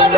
I'm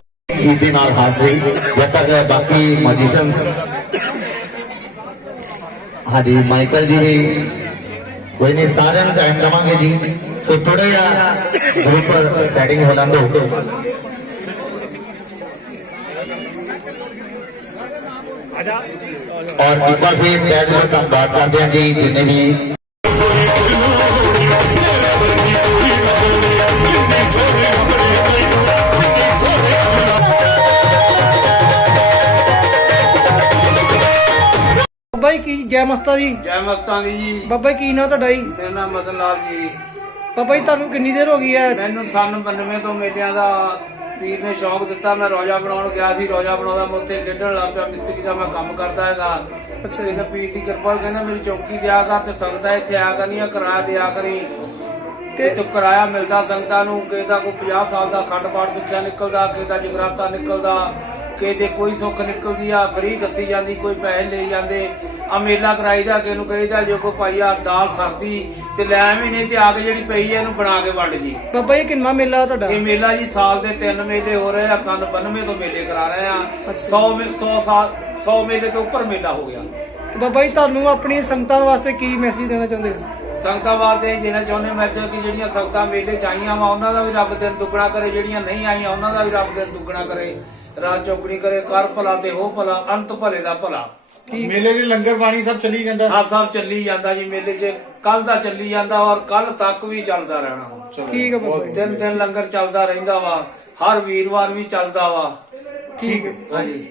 ਹੈ, ਹੱਥ ਜੋੜ ਕੇ ਸਾਰੇ ਚਰਨਾਂ 'ਚ ਈਦ ਦੇ ਨਾਲ ਹਾਜ਼ਰੀ ਜਦ ਤੱਕ ਬਾਕੀ ਮੈਜੀਸ਼ੀਅਨਸ ਹਾਂਜੀ ਮਾਈਕਲ ਜੀ ਵੀ ਕੋਈ ਨਹੀਂ ਸਾਰਿਆਂ ਨੂੰ ਟਾਈਮ ਦਵਾਂਗੇ ਜੀ ਸੋ ਥੋੜਾ ਜਿਹਾ ਗਰੁੱਪ ਸੈਟਿੰਗ ਹੋ ਲੰਦੋ ਔਰ ਇੱਕ ਵਾਰ ਫਿਰ ਬੈਠ ਕੇ ਧੰਨਵਾਦ ਕਰਦੇ ਹਾਂ ਜੀ ਜਿੰਨੇ ਵੀ ਬਾਬਾ ਜੀ ਕੀ ਜੈ ਮਸਤਾ ਜੀ ਜੈ ਮਸਤਾਂ ਦੀ ਜੀ। ਬਾਬਾ ਜੀ ਕੀ ਨਾਂ ਤੁਹਾਡਾ ਜੀ? ਮੇਰਾ ਨਾਮ ਮਦਨ ਲਾਲ ਜੀ। ਬਾਬਾ ਜੀ ਤੁਹਾਨੂੰ ਕਿੰਨੀ ਦੇਰ ਹੋ ਗਈ ਹੈ? ਮੈਨੂੰ ਸੰਨ 92 ਤੋਂ ਮੇਲਿਆਂ ਦਾ ਵੀਰ ਨੇ ਸ਼ੌਂਕ ਦਿੱਤਾ। ਮੈਂ ਰੋਜਾ ਬਣਾਉਣ ਗਿਆ ਸੀ। ਰੋਜਾ ਬਣਾਉਂਦਾ ਮੈਂ ਉੱਥੇ ਖੇਡਣ ਲੱਗ ਪਿਆ। ਮਿਸਤਰੀ ਦਾ ਮੈਂ ਕੰਮ ਕਰਦਾ ਹੈਗਾ। ਅੱਛਾ। ਇਹਦਾ ਪੀਰ ਦੀ ਕਿਰਪਾ ਕਹਿੰਦਾ ਮੇਰੀ ਚੌਕੀ ਦਿਆ ਕਰ ਤੇ ਸੰਗਤਾਂ ਇੱਥੇ ਆ ਕਰਨੀਆਂ ਕਿਰਾਇਆ ਦਿਆ ਕਰੀ। ਤੇ ਤੂੰ ਕਿਰਾਇਆ ਮਿਲਦਾ ਸੰਗਤਾਂ ਨੂੰ। ਕਿਸੇ ਦਾ ਕੋਈ 50 ਸਾਲ ਦਾ ਖੰਡ ਪਾਠ ਸਿੱਖਿਆ ਨਿਕਲਦਾ ਕਿਸੇ ਦਾ ਜਗਰਾਤਾ ਨਿਕਲਦਾ। ਕਿਸੇ ਦੇ ਕੋਈ ਸੁੱਖ ਨਿਕਲਦੀ ਆ ਫਰੀ ਦੱਸੀ ਜਾਂਦੀ ਕੋਈ ਪੈਸੇ ਲੈ ਜਾਂਦੇ। ਆ ਮੇਲਾ ਕਰਾਈਦਾ ਕਿਸੇ ਨੂੰ ਕਹੀਦਾ ਜੋ ਕੋ ਭਾਈ ਆ ਦਾਲ ਸਰਦੀ ਤੇ ਲੈ ਐਵੇਂ ਨਹੀਂ ਤੇ ਆ ਕੇ ਜਿਹੜੀ ਪਈ ਐ ਇਹਨੂੰ ਬਣਾ ਕੇ ਵੰਡ ਜੀ। ਬਾਬਾ ਜੀ ਕਿੰਨਾ ਮੇਲਾ ਤੁਹਾਡਾ? ਇਹ ਮੇਲਾ ਜੀ ਸਾਲ ਦੇ ਤਿੰਨ ਮੇਲੇ ਹੋ ਰਹੇ ਆ ਸਨ 92 ਤੋਂ ਮੇਲੇ ਕਰਾ ਰਹੇ ਆ। 100 100 ਸਾਲ 100 ਮੇਲੇ ਤੋਂ ਉੱਪਰ ਮੇਲਾ ਹੋ ਗਿਆ। ਤੇ ਬਾਬਾ ਜੀ ਤੁਹਾਨੂੰ ਆਪਣੀ ਸੰਗਤਾਂ ਵਾਸਤੇ ਕੀ ਮੈਸੇਜ ਦੇਣਾ ਚਾਹੁੰਦੇ ਹੋ? ਸੰਗਤਾਂ ਵਾਸਤੇ ਜਿਹਨਾਂ ਚਾਹੁੰਦੇ ਮੈਂ ਚਾਹ ਕਿ ਜਿਹੜੀਆਂ ਸੰਗਤਾਂ ਮੇਲੇ ਚ ਆਈਆਂ ਵਾ ਉਹਨਾਂ ਦਾ ਵੀ ਰੱਬ ਦਿਨ ਦੁੱਗਣਾ ਕਰੇ ਜਿਹੜੀਆਂ ਨਹੀਂ ਆਈਆਂ ਉਹਨਾਂ ਦਾ ਵੀ ਰੱਬ ਦਿਨ ਦੁੱਗਣਾ ਕਰੇ। ਰਾਤ ਚੌਕੜੀ ਕਰੇ ਕਰ ਭਲਾ ਤੇ ਹੋ ਭਲਾ ਅੰਤ ਭਲੇ ਦਾ ਭਲਾ। ਮੇਲੇ ਦੀ ਲੰਗਰ ਪਾਣੀ ਸਭ ਚੱਲੀ ਜਾਂਦਾ? ਆ ਸਭ ਚੱਲੀ ਜਾਂਦਾ ਜੀ ਮੇਲੇ 'ਚ। ਕੱਲ ਦਾ ਚੱਲੀ ਜਾਂਦਾ ਔਰ ਕੱਲ ਤੱਕ ਵੀ ਚੱਲਦਾ ਰਹਿਣਾ। ਠੀਕ ਹੈ ਬਾਬਾ ਦਿਨ ਦਿਨ ਲੰਗਰ ਚੱਲਦਾ ਰਹਿੰਦਾ ਵਾ। ਹਰ ਵੀਰਵਾਰ ਵੀ ਚੱਲਦਾ ਵਾ। ਠੀਕ ਹੈ। ਹਾਂਜੀ।